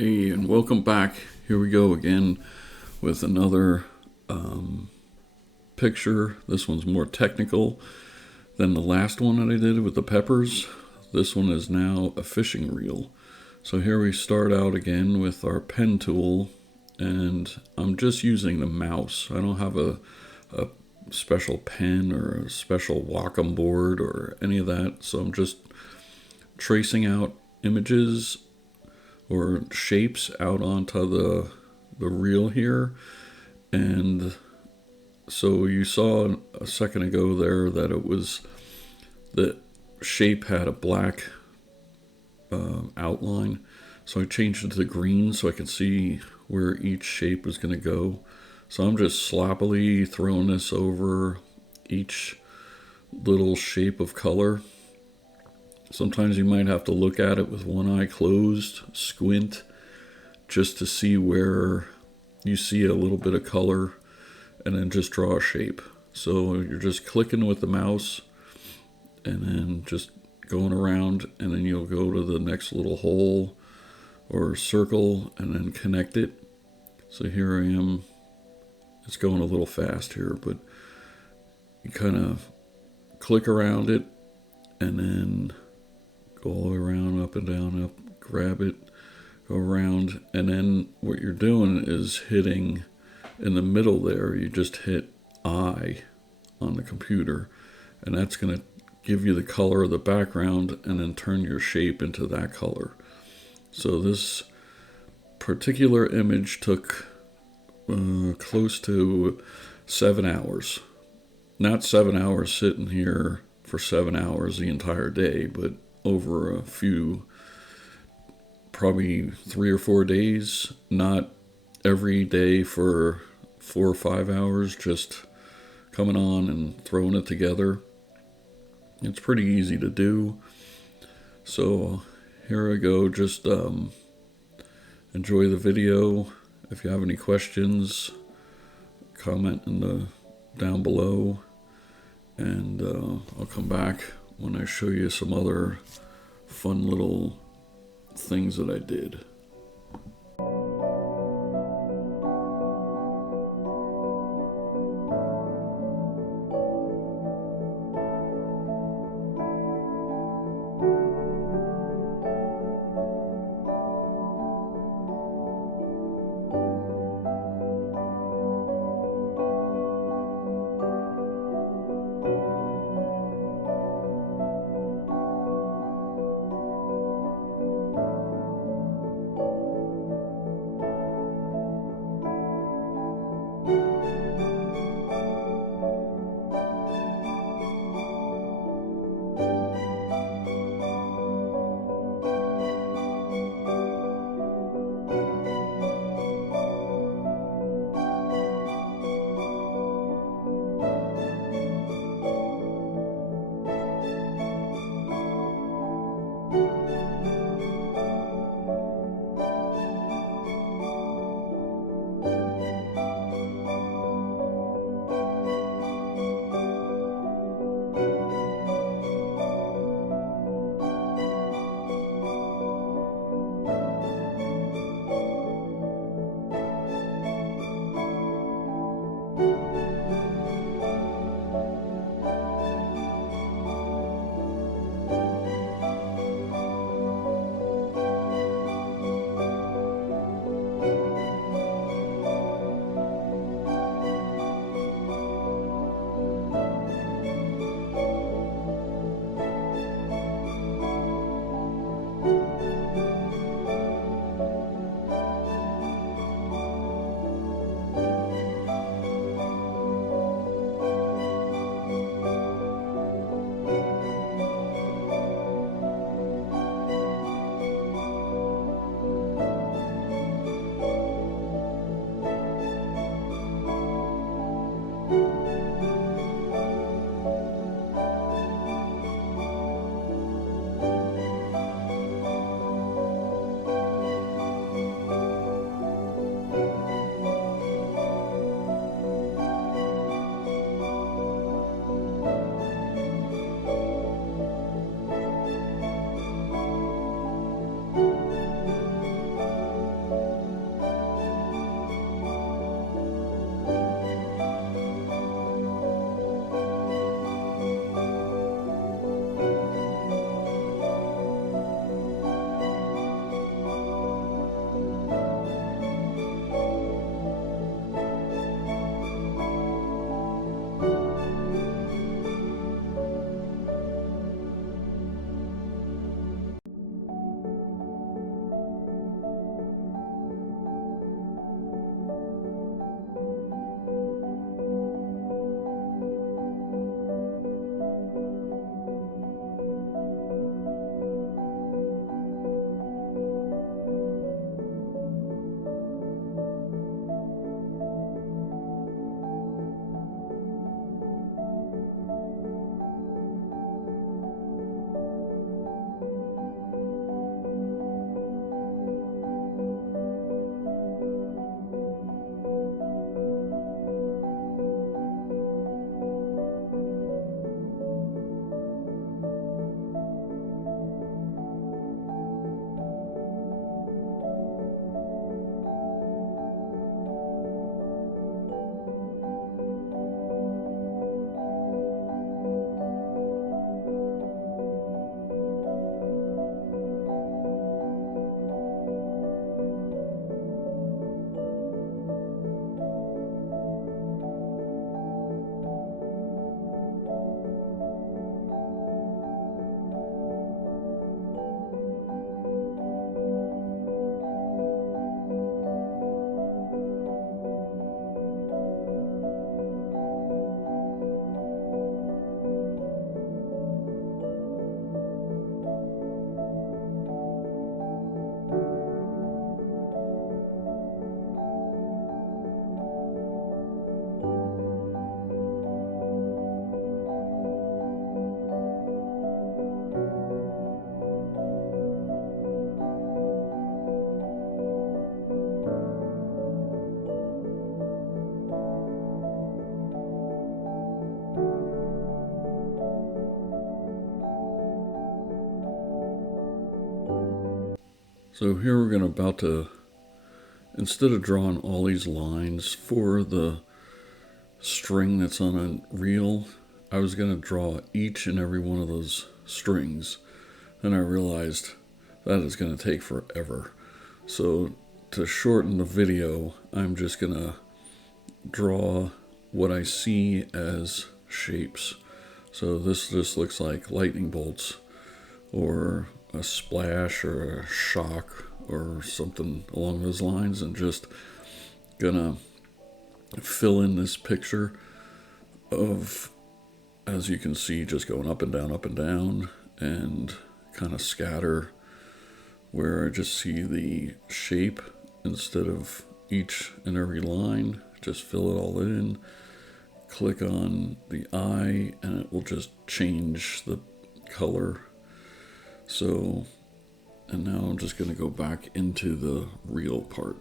Hey, and welcome back. Here we go again with another picture. This one's more technical than the last one that I did with the peppers. This one is now a fishing reel. So here we start out again with our pen tool, and I'm just using the mouse. I don't have a special pen or a special Wacom board or any of that. So I'm just tracing out images or shapes out onto the reel here. And so you saw a second ago there that it was the shape had a black outline. So I changed it to green so I could see where each shape is going to go. So I'm just sloppily throwing this over each little shape of color. Sometimes you might have to look at it with one eye closed, squint, just to see where you see a little bit of color, and then just draw a shape. So you're just clicking with the mouse and then just going around, and then you'll go to the next little hole or circle and then connect it. So here I am. It's going a little fast here, but you kind of click around it and then go all the way around, up and down, up, grab it, go around, and then what you're doing is hitting in the middle there. You just hit I on the computer, and that's going to give you the color of the background and then turn your shape into that color. So this particular image took close to 7 hours. Not 7 hours sitting here for 7 hours the entire day, but over a few, probably 3 or 4 days, not every day for 4 or 5 hours, just coming on and throwing it together. It's pretty easy to do. So here I go. Just enjoy the video. If you have any questions, comment down below, and I'll come back when I show you some other fun little things that I did. So here we're going to about to, instead of drawing all these lines for the string that's on a reel, I was going to draw each and every one of those strings. And I realized that is going to take forever. So to shorten the video, I'm just going to draw what I see as shapes. So this just looks like lightning bolts or a splash or a shock or something along those lines, and just gonna fill in this picture of, as you can see, just going up and down, and kind of scatter where I just see the shape instead of each and every line. Just fill it all in, click on the eye, and it will just change the color. So, and now I'm just going to go back into the reel part.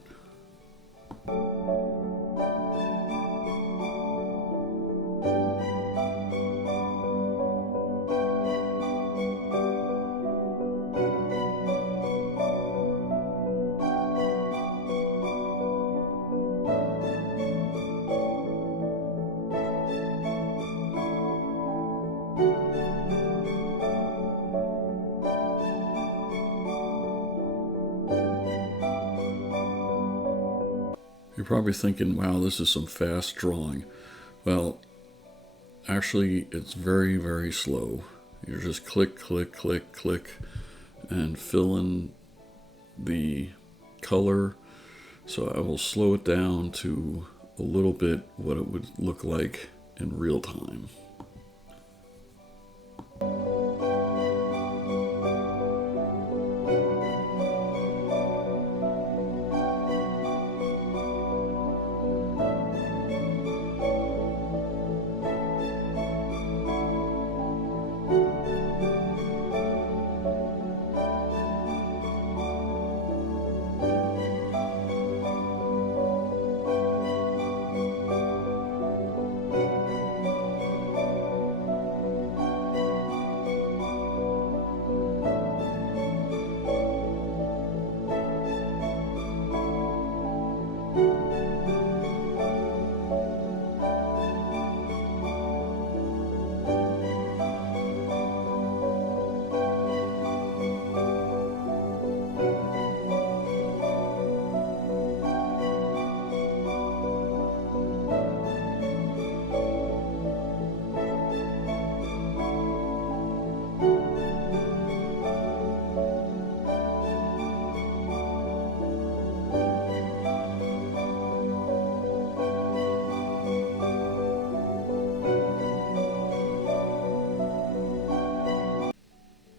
You're probably thinking, wow, this is some fast drawing. Well, actually, it's very, very slow. You're just click, click, click, click, and fill in the color. So I will slow it down to a little bit what it would look like in real time.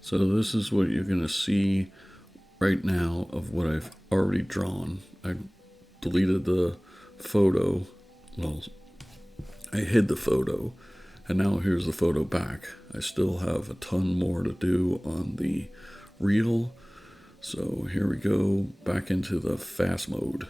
So this is what you're going to see right now of what I've already drawn. I deleted the photo. Well, I hid the photo, and now here's the photo back. I still have a ton more to do on the reel. So here we go, back into the fast mode.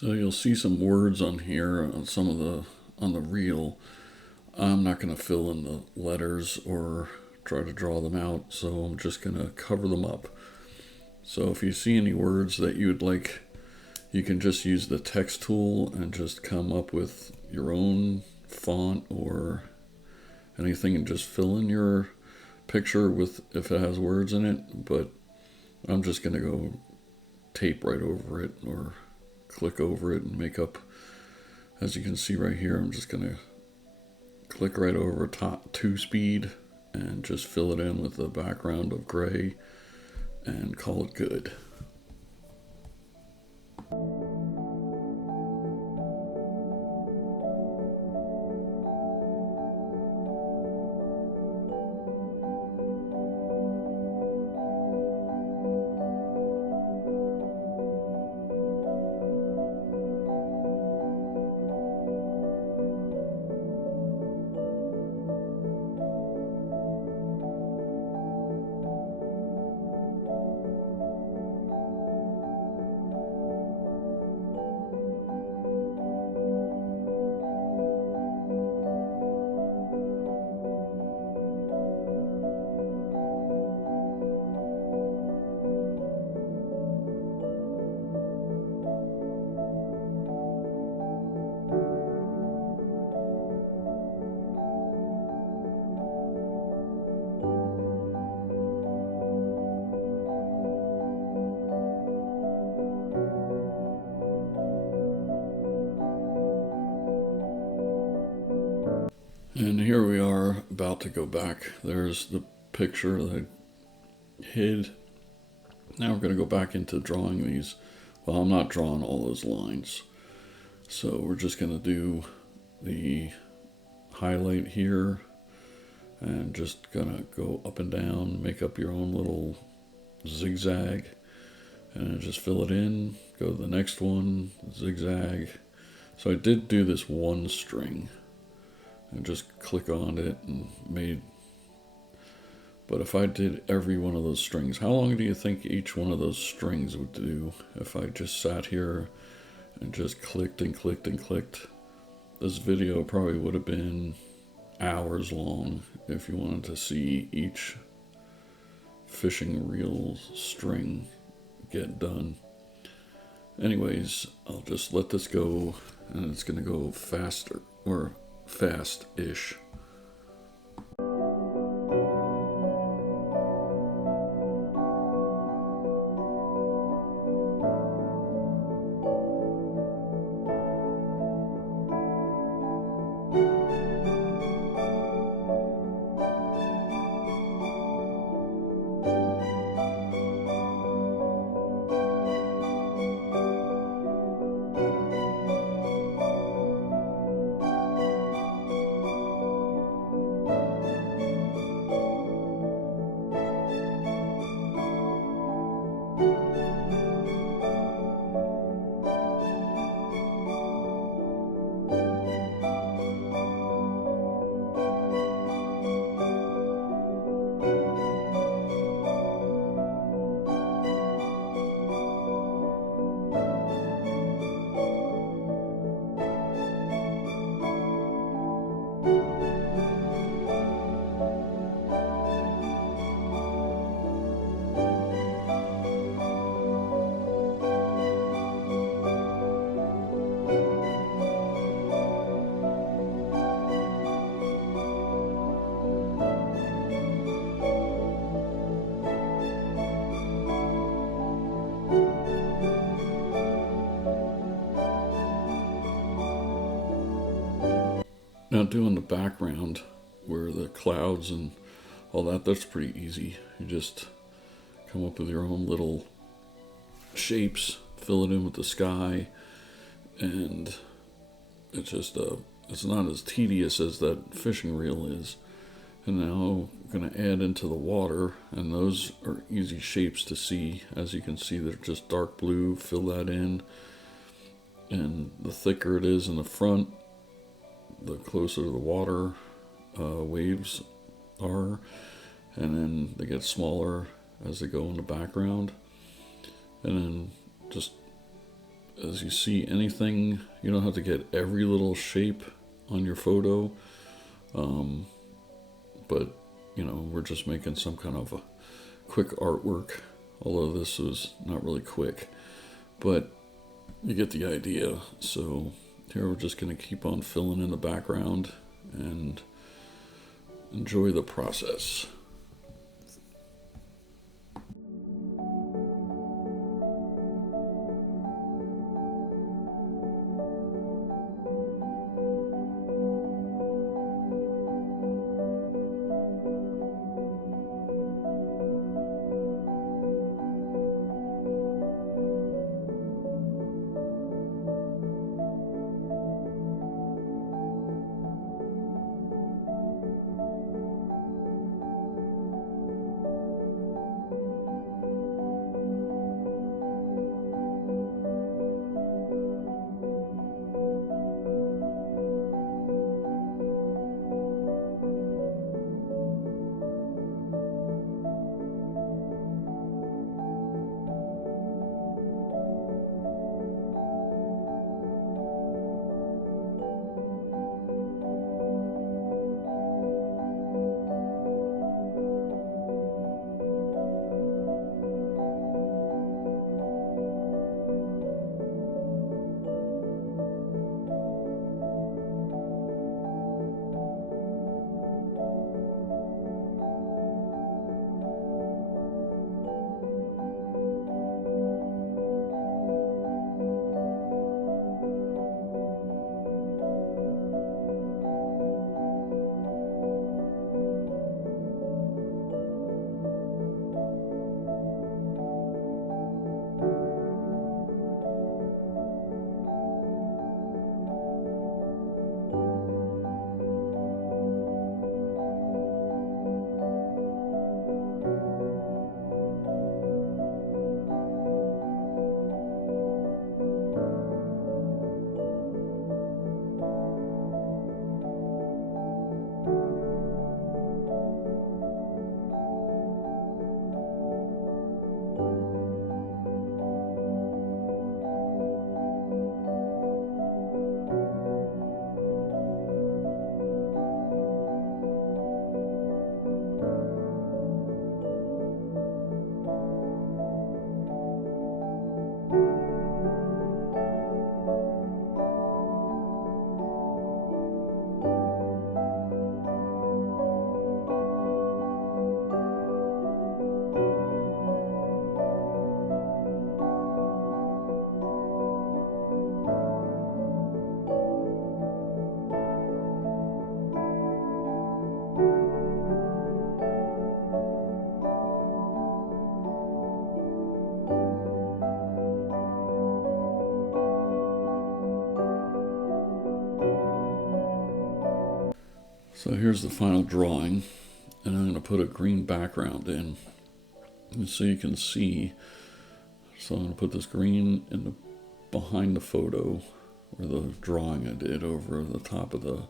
So you'll see some words on here on on the reel. I'm not going to fill in the letters or try to draw them out, so I'm just going to cover them up. So if you see any words that you would like, you can just use the text tool and just come up with your own font or anything and just fill in your picture with if it has words in it. But I'm just going to go tape right over it or click over it and make up, as you can see right here, I'm just going to click right over top 2-speed and just fill it in with a background of gray and call it good. And here we are about to go back. There's the picture that I hid. Now we're going to go back into drawing these. Well, I'm not drawing all those lines. So we're just going to do the highlight here and just going to go up and down, make up your own little zigzag and just fill it in. Go to the next one, zigzag. So I did do this one string and just click on it and made. But if I did every one of those strings, how long do you think each one of those strings would do if I just sat here and just clicked and clicked and clicked? This video probably would have been hours long if you wanted to see each fishing reel string get done. Anyways, I'll just let this go and it's going to go faster or fast-ish. Now doing the background where the clouds and all that, that's pretty easy. You just come up with your own little shapes, fill it in with the sky, and it's just it's not as tedious as that fishing reel is. And now I'm going to add into the water, and those are easy shapes to see. As you can see, they're just dark blue. Fill that in, and the thicker it is in the front, the closer to the water waves are, and then they get smaller as they go in the background. And then just as you see anything, you don't have to get every little shape on your photo, but we're just making some kind of a quick artwork, although this was not really quick, but you get the idea. So here we're just going to keep on filling in the background and enjoy the process. So here's the final drawing, and I'm going to put a green background in, and so you can see. So I'm going to put this green in the behind the photo, or the drawing I did over the top of the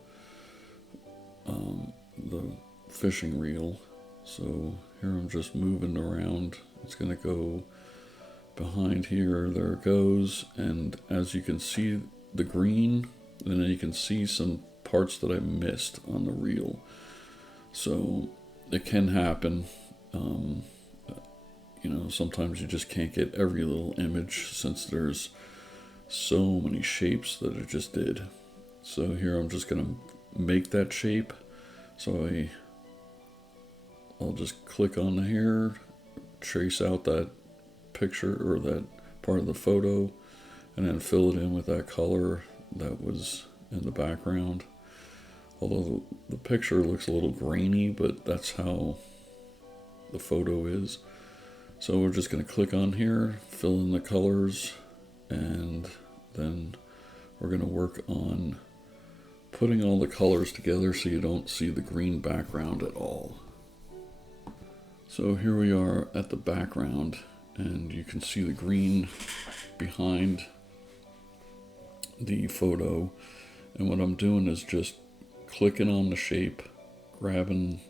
fishing reel. So here I'm just moving around. It's going to go behind here. There it goes, and as you can see the green, and then you can see some parts that I missed on the reel. So it can happen. Sometimes you just can't get every little image since there's so many shapes that I just did. So here I'm just going to make that shape. So I'll just click on here, trace out that picture or that part of the photo, and then fill it in with that color that was in the background. Although the picture looks a little grainy, but that's how the photo is. So we're just going to click on here, fill in the colors, and then we're going to work on putting all the colors together so you don't see the green background at all. So here we are at the background, and you can see the green behind the photo. And what I'm doing is just clicking on the shape, grabbing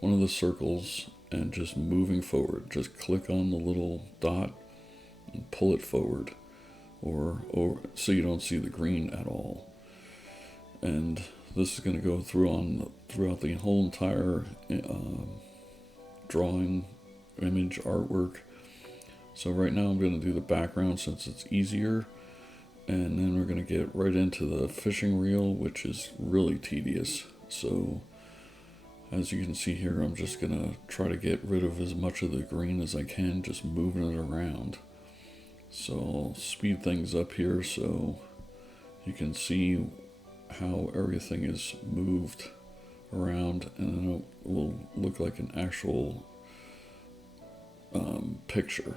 one of the circles, and just moving forward. Just click on the little dot and pull it forward. or so you don't see the green at all. And this is going to go throughout the whole entire drawing, image, artwork. So right now I'm going to do the background since it's easier, and then we're going to get right into the fishing reel, which is really tedious. So as you can see here, I'm just going to try to get rid of as much of the green as I can, just moving it around. So I'll speed things up here so you can see how everything is moved around, and then it will look like an actual picture.